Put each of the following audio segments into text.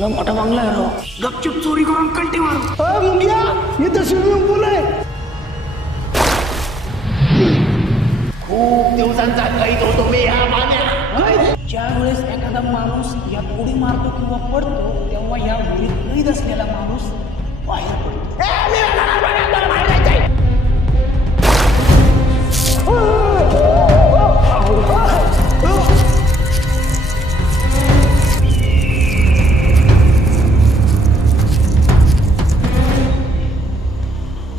मोठा बंगला आहे राव. गपचूप चोरी करून कंटी मारू. मुंग्या इथं स्विमिंग पूल आहे. खूप दिवसांचा कैद होतो मी या पाण्यात. ज्या वेळेस एखादा माणूस या उडी मारतो किंवा पडतो तेव्हा या उडीत कैद असलेला माणूस बाहेर पडतो.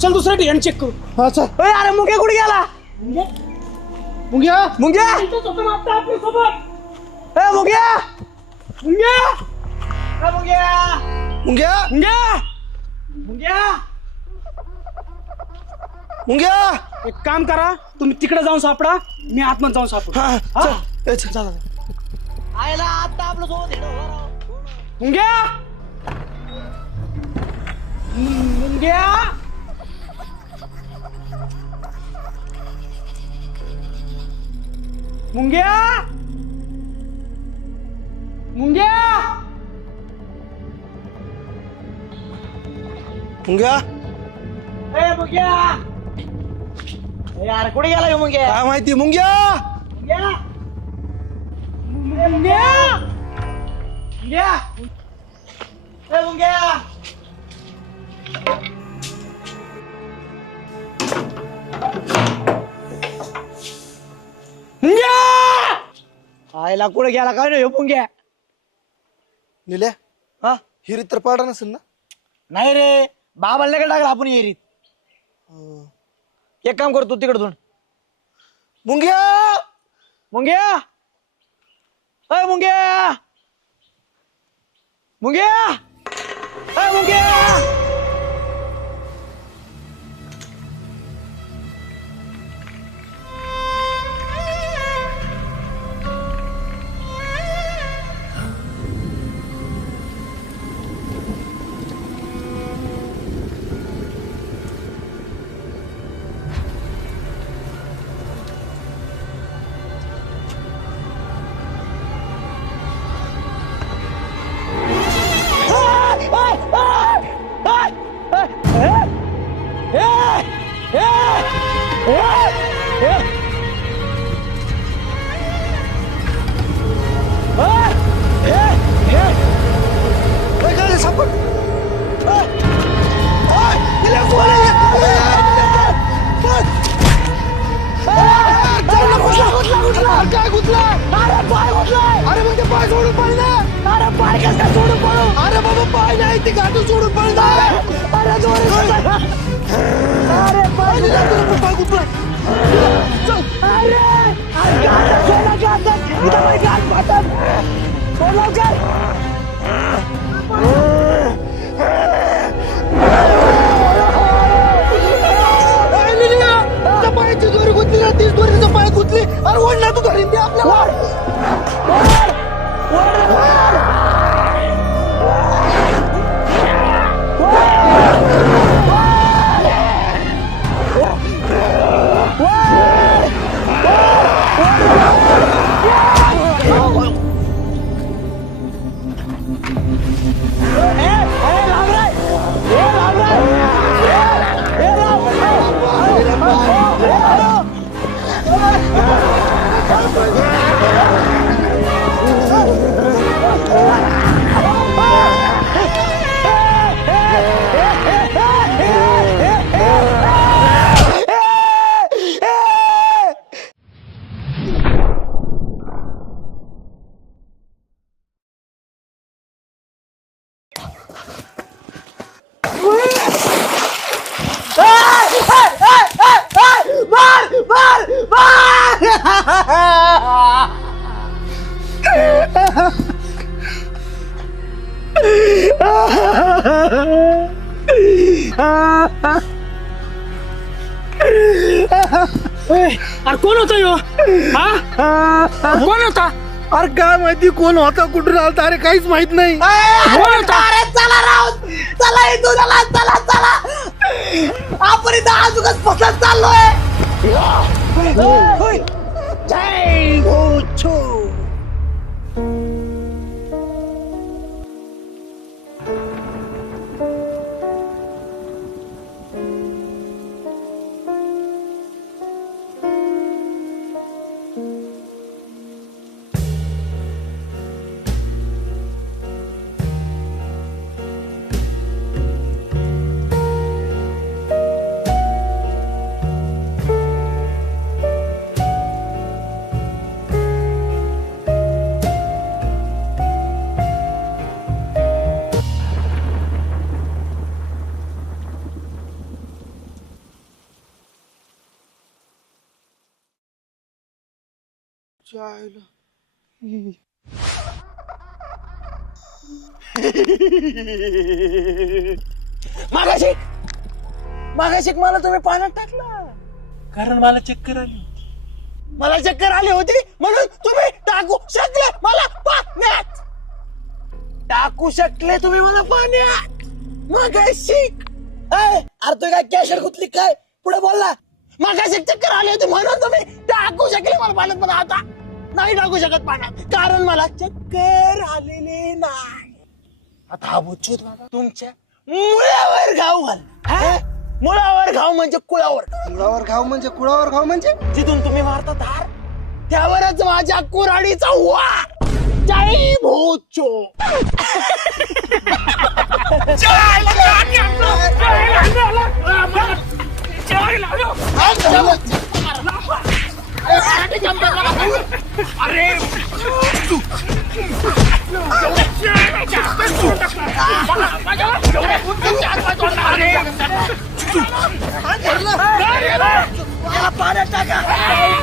चल दुसरा डिझाईन चेक करू. अच्छा अरे मुंग्या कुठे गेला? मुंग्या मुंग्या आपल्या सोबत. मुंग्या मुंग्या मुंग्या मुंग्या मुंग्या मुंग्या. मुंग्या एक काम करा, तुम्ही तिकडे जाऊन सापडा, मी आतमध्ये जाऊन सापडू. हा चल ए, चल चल आयला आता आपलं सोबत मुंग्या मुंग्या मुंग्या मुंग्या मुंग्या ए मुंग्या. यार कुठे गेला ह्यो मुंग्या? काय माहिती मुंग्या मुंग्या मुंग्या मुंग्या ए मुंग्या. मुंग्या आयला कुठे गेला काय नाही ह्यो मुंग्या? निल्या हा हिरीत तर पडा नसेल ना. नाही रे, बाबाला काय टाकला आपण येरीत. एक काम करतो तिकडून. मुंग्या मुंग्या अय मुंग्या मुंग्या अय मुंग्या. काय सापड काय गुतला. अरे मग ते पाय सोडून पडला. अरे बाबा पाय नाही ते घाटून सोडून पडला. पाय गुतला. पायाची दोरी गुतली ना, तीच दोरी तिच्या पायात गुतली. अरे ओढ ना तू धरीन ते आपल्याला. अरे कोण होता ह्यो? कोण होता? अरे काय माहिती कोण होता, कुठून आलता, अरे काहीच माहित नाही. कोण होता? चला राव, चला इथून, चला चला चला. आपण इथं आजूकच फसत चाललोय. मागाशी मला तुम्ही पाण्यात टाकला कारण मला चक्कर आली. मला चक्कर आली होती म्हणून तुम्ही टाकू शकले मला पाण्यात. टाकू शकले तुम्ही मला पाण्यात मागाशी. अरे तू काय कॅशर गुतली काय पुढे बोलला. मागाशी चक्कर आली होती म्हणून तुम्ही टाकू शकले मला पाण्यात, पण आता नाही टाकू शकत पाण्यात कारण मला चक्कर आलेली नाही. आता हा बुच्छूत बाबा तुमच्या मुळावर घाव घाल. मुळावर घाव म्हणजे कुळावर. कुळावर घाव म्हणजे कुळावर घाव म्हणजे जिथून तुम्ही मारता धार त्यावरच माझ्या कुऱ्हाडीचा वार. जय भोचो. पाण्यात टाका,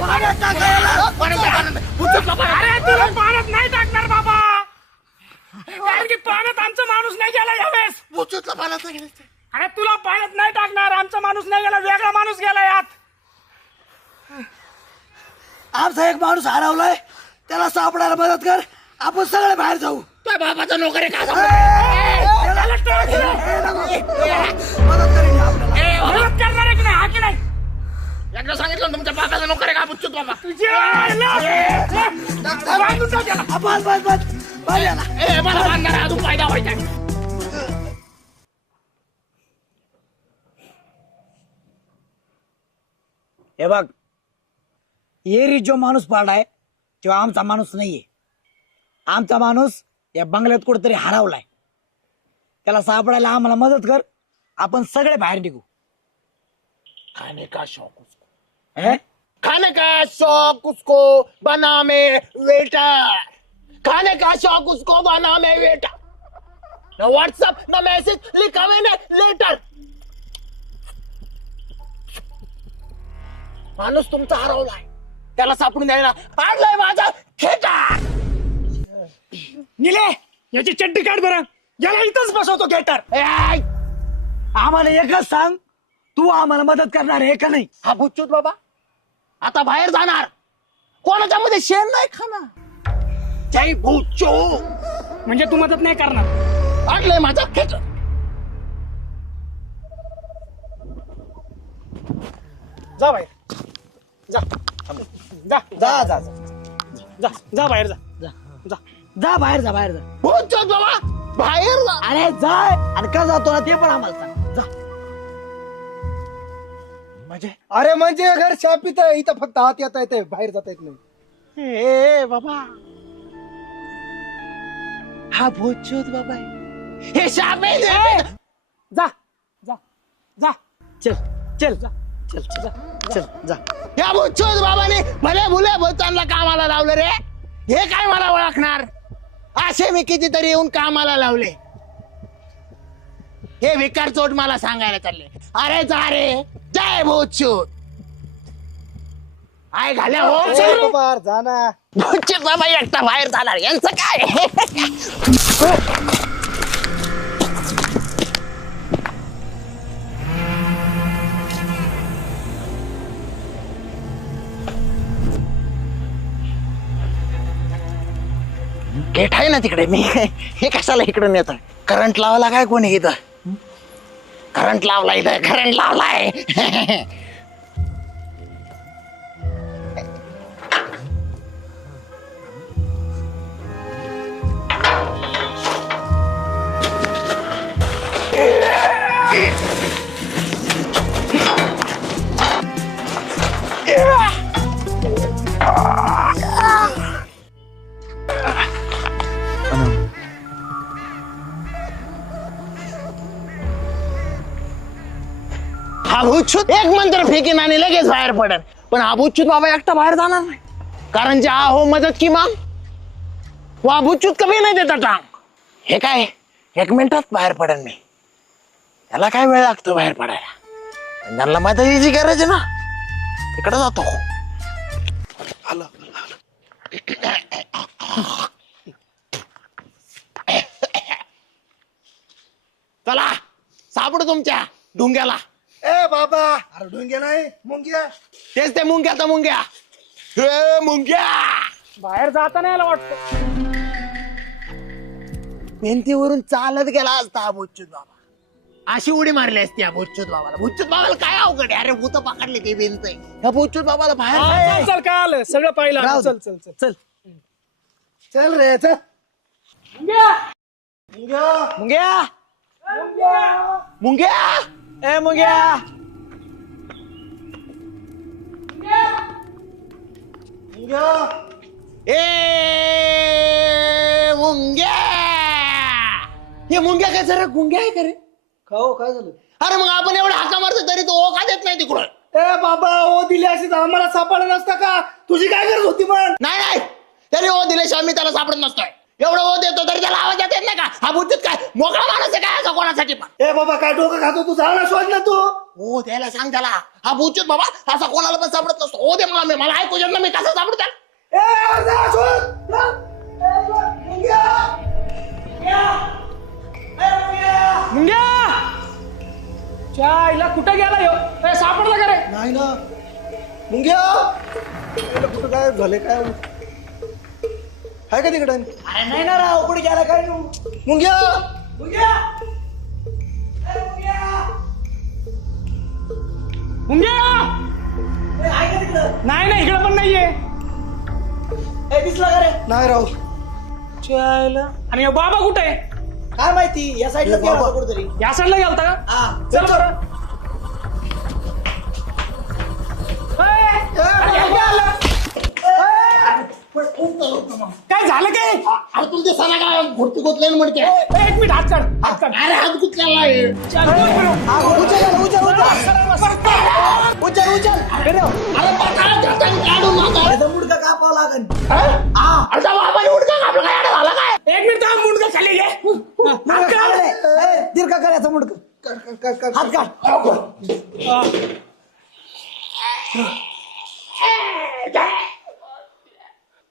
पाण्यात टाका याला. अरे तुला पाण्यात नाही टाकणार बाबा, कारण की पाण्यात आमचा माणूस नाही गेला यावेळेस. बुच्छूतला पाण्यात नाही गेलं. अरे तुला पाण्यात नाही टाकणार, आमचा माणूस नाही गेला, वेगळा माणूस गेला यात. आमचा एक माणूस हरवलाय, त्याला सापडायला मदत कर. आपण सगळे बाहेर जाऊ. तुझ्या बाबाचा नोकर आहे का? मदत करेन आपल्याला. मदत करणार आहे की नाही, हा की नाही? एकदा सांगितलं ना, तुमच्या बाबाचा नोकर आहे का बुच्छूत बाबा? बांधून टाक याला. बस बस बस बस याला. मला बांधणार अजून फायदा व्हायचा. हे बघ, एरी जो माणूस पाडाय तो आमचा माणूस नाहीये. आमचा माणूस या बंगल्यात कुठेतरी हरवलाय. त्याला सापडायला आम्हाला मदत कर. आपण सगळे बाहेर निघू. खाने का शौक उसको, हे? खाने का शौक उसको बना में वेटर. खाने का शौक उसको बना में वेटर. न व्हाट्सअप न मैसेज लिखा मैंने लेटर. माणूस तुमचा हरवलाय, त्याला सापडून द्यायला आणलाय माझा खेटा. निले याची चड्डी काढ बरं, याला इथंच बसवतो गेटर. आम्हाला एकच सांग, तू आम्हाला मदत करणार आहे का नाही? हा बुच्छूत बाबा आता बाहेर जाणार, कोणाच्या मध्ये शेण नाही खाणार. जय बुच्चो. म्हणजे तू मदत नाही करणार? आणलंय माझा खेटर. जा बाहेर, जा जा जा जा जा जा बाहेर जा जा जा. जा बाहेर जा, बाहेर जा. बुच्चूत बाबा बाहेर जा. अरे जा. आणि का जातो ना ते पण आम्हाला सांग. जा. अरे म्हणजे घर शापित आहे, इथं फक्त हात येता येते, बाहेर जाता येत नाही. ए बाबा, हा बुच्चूत बाबा आहे. हे शाप आहे. जा जा जा. चल चल जा. चल चल चल जा. या बुच्चूत बाबाने भले भुले भूतांना कामाला लावलं रे. हे काय मला ओळखणार? असे मी कितीतरी येऊन कामाला लावले. हे विकार चोट मला सांगायला चालले. अरे जा रे, जय बुच्चूत. आय घाल्या हो. ए, बाबा, जा ना. बुच्चूत बाबा एकटा बाहेर जाणार, यांचं काय? गेट आहे ना तिकडे, मी हे कशाला इकडे नेत? करंट लावला काय कोणी इथं? करंट लावला इथं, करंट लावलाय. हा भूतछूत एक मंत्र फेकीन आणि लगेच बाहेर पडेल. पण हा भूतछूत बाबा एकटा बाहेर जाणार नाही, कारण जे हो मदत की मांग वा भूतछूत कमी नाही देता टांग. हे काय एक मिनिटात बाहेर पडेल मी. त्याला काय वेळ लागतो बाहेर पडायला? पण त्यांना मदतीची गरज आहे ना, तिकडे जातो. चला सापडू तुमच्या ढुंग्याला. ए बाबा, अरे ढोंग्या नाही मुंग्या. तेच ते मुंग्याचा मुंग्या. हे मुंग्या बाहेर जाता नाही यायला वाटतं. भिंतीवरून चालत गेला असता हा भुच्चूत बाबा. अशी उडी मारली असती या भुच्चूत बाबाला. भुच्चूत बाबाला काय अवघड आहे? अरे भूत पकडली ती भिंत. ह्या भुच्चूत बाबाला बाहेर चल काय आलं सगळं पाहिलं. राहू दे. चल चल चल चल. चल रे चल. मुंग्या. मुंग्या मुंग्या ए मुंग्या मुंग्या. ए मुंग्या. हे मुंग्या काय जरा गुंग्या आहे का रे? खाओ काय झालं? अरे मग आपण एवढा हाका मारतो तरी तो का देत नाही तिकडून. ए बाबा, ओ दिली अशी तर आम्हाला सापडलं नसतं का? तुझी काय गरज होती मग? नाही नाही तरी ओ दिल्याशिवाय मी त्याला सापडत नसतोय. एवढं ओ देतो तरी त्याला आवाज येत नाही का? हा भुच्चूत काय मोकळा माणूस आहे काय असं कोणासाठी पण? ए बाबा, काय डोकं खातो तू? झाला शोध ना तू. हो द्यायला सांग त्याला. हा भुच्चूत बाबा असा कोणाला पण सापडत नसतो. हो दे मला ऐकू येत ना मी कसं सापडत त्याला. ए जा शोध. जा. मुंग्या. मुंग्या चायला कुठे गेला ह्यो? ए, सापडला का रे? नाही ना मुंग्या. याला कुठं काय झालं काय? आहे का तिकडे? अरे नाही ना राव, कुठे गेला काय तू? मुंग्या. मुंग्या. मुंग्या आहे का तिकडं? नाही नाही इकडे पण नाहीये. दिसला का रे? नाही राव. चायला आणि ह्यो बाबा कुठे आहे? काय माहिती, या साईडला गेला होता कुठेतरी. या साईडला गेलता का? हा चल बरं. ए, अरे हे काय आलं? काय झालं काय? अरे तुला ते सणा काय भुरती गोतले म्हणते. एक मिनिट हात काढ हात काढ. अरे हात गुतलेला आहे. अरे पटाला धरताना काढून मागा. याचा मुडका कापावं लागेल. अरे त्या बाबाने उडका कापला काय येडा झाला काय? एक मिनिट थांब मुंडका खाली घे. हात काढ. दीर्घ कर याचा मुडक. हात काढ.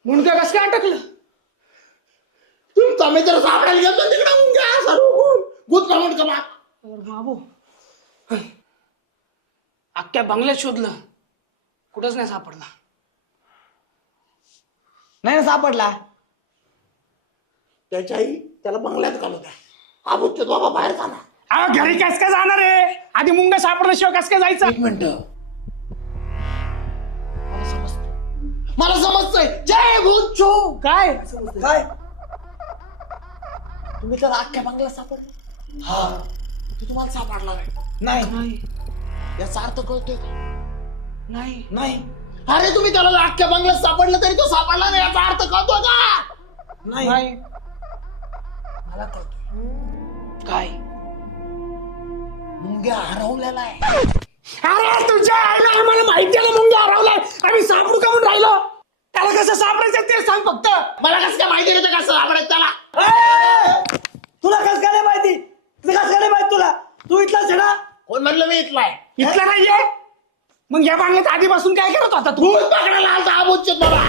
मुंडका कसं काय अटकलं? तुमचा मित्र सापडायला गेलो तिकडे मुंग्या असा गुतला म्हणतो ना. बाबू अख्ख्या बंगल्यात शोधलं कुठंच नाही सापडला. नाही ना सापडला. त्याच्या आई त्याला बंगल्यात घालू द्या. हा भुच्चूत बाबा बाहेर जाणार. अहो घरी कस काय जाणार आहे? आधी मुंगा सापडल्याशिवाय कस काय जायचं? एक मिनिट मला समजतंय. जय भुच्चू. काय काय? तुम्ही तर अख्ख्या बंगल्यात सापडले. हा तो तुम्हाला सापडला नाही. नाही याचा अर्थ कळतोय का? नाही नाही अरे तुम्ही त्याला अख्ख्या बंगल्यात सापडलं तरी तो सापडला नाही याचा अर्थ कळतोय का? नाही. मला कळतोय. काय? मुंग्या हरवलेला आहे. अरे तुझ्या आईला आम्हाला माहिती आहे ना मुंग्या हरवलाय. आम्ही सापडू का म्हणून राहिलो? त्याला कसं सापडायचं ते सांग फक्त. मला कसं काय माहिती नव्हतं कसं सापडायचं त्याला? तुला कस काय नाही माहिती? तुला कस काय नाही माहिती? तुला तू इथलाच आहे ना? कोण म्हणलं मी इथला आहे? इथला नाहीये मग या बांगल्यात आधीपासून काय करत होता तू? भूत पकडायला आलता हा भुच्चूत बाबा.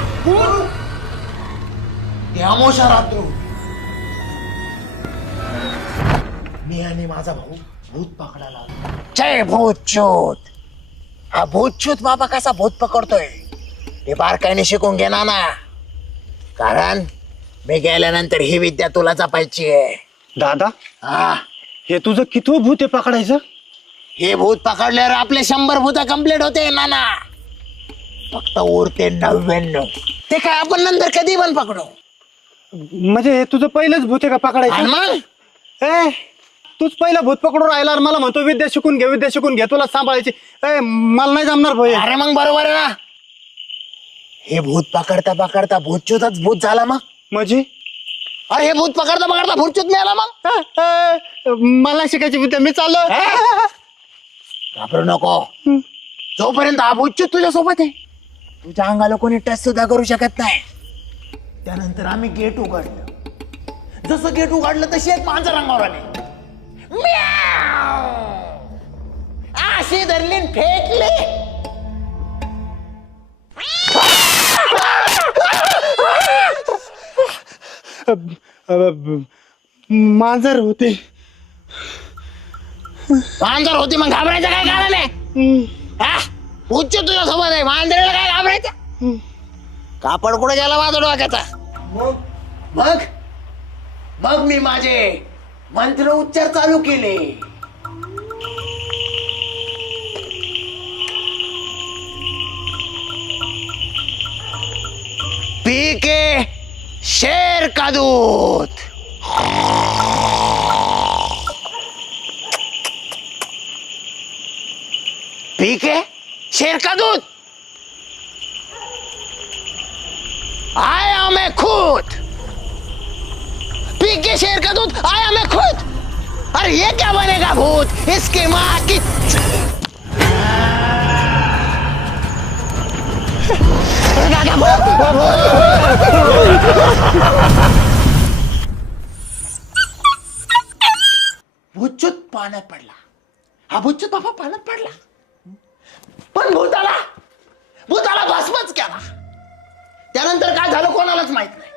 ते अमोशा रात्र मी आणि माझा भाऊ भूत पकडायला आलो. जय भूतचूत. हा भूतचूत बाबा कसा भूत पकडतोय ते बारकाईने शिकून घेणार ना. कारण मी गेल्यानंतर ही विद्या तुला जपायची आहे. दादा, हा हे तुझं कितवं भूत आहे पकडायचं? हे भूत पकडल्यावर आपले 100 भूत कम्प्लीट होते नाना. फक्त उरते 99. ते काय आपण नंतर कधी पण पकडू. म्हणजे हे तुझं पहिलंच भूत आहे का आणि पकडायचं? मग ए, तूच पहिला भूत पकडून राहिला आणि मला म्हणतो विद्या शिकून घे तुला सांभाळायची. ए, मला नाही जमणार भाई. अरे मग बरोबर आहे ना. हे भूत पकडता पकडता भूतच्यूतच भूत झाला मग. म्हणजे अरे हे भूत पकडता पकडता भूतच्यूत मिळाला मग. मला शिकायची विद्या मी चाललो. घाबरू नको. जोपर्यंत हा भूतच्यूत तुझ्या सोबत आहे तुझ्या अंगाला कोणी टच सुद्धा करू शकत नाही. त्यानंतर आम्ही गेट उघडलं. जसं गेट उघडलं तशी एक मांजर अंगावर आले. म्याव. अशी धरली न फेकली. मांजर होते. मांजर होती मग घाबरायचं काय कारण आहे? हा? उच्च तुझ्या सोबत आहे, मांजरीला काय घाबरायचं? कापड कुठे गेला माझा डोक्याचा? मग मग मी माझे मंत्र उच्चार चालू केले. पी के शेर का दूध. पी के शेर का दूध. आया मैं खुद. पी के शेर का दूध आया मैं खुद. अरे ये क्या बनेगा भूत, इसकी माँ की. भूतचूत पाण्यात पडला. हा भूतचूत बाबा पाण्यात पडला, पण भूताला भस्मच केला. त्यानंतर काय झालं कोणालाच माहित नाही.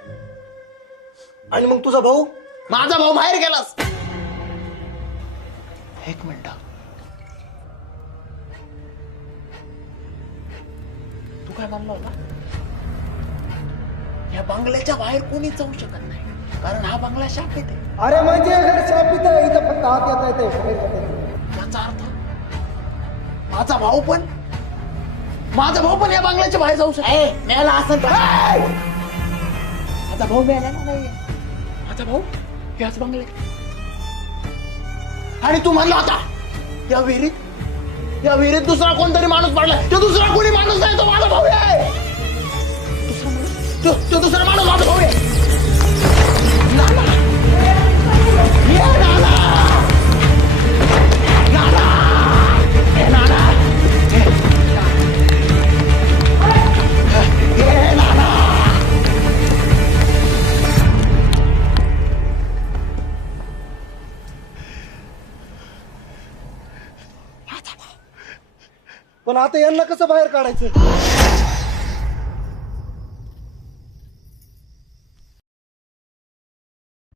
आणि मग तुझा भाऊ? माझा भाऊ बाहेर गेलास. एक मिनिट, तू काय म्हणला होता? या बंगल्याच्या बाहेर कोणीच जाऊ शकत नाही, कारण हा बंगला शापित आहे. अरे म्हणजे शापित आहे, इथं फक्त आत येता येते. याचा अर्थ माझा भाऊ पण या बंगल्याच्या बाहेर जाऊ शकतो. मेला असं माझा भाऊ मेलेला नाही, माझा भाऊ याच बंगल्यात. आणि तू म्हणला होता या विहिरीत दुसरा कोणतरी माणूस पडला. तो दुसरा कोणी माणूस नाही, तो माझा भाऊ आहे. तो दुसरा माणूस माझा भाऊ आहे. नाना. ये नाना. नाना. ये नाना. ये नाना. पण आता यांना कसं बाहेर काढायचं?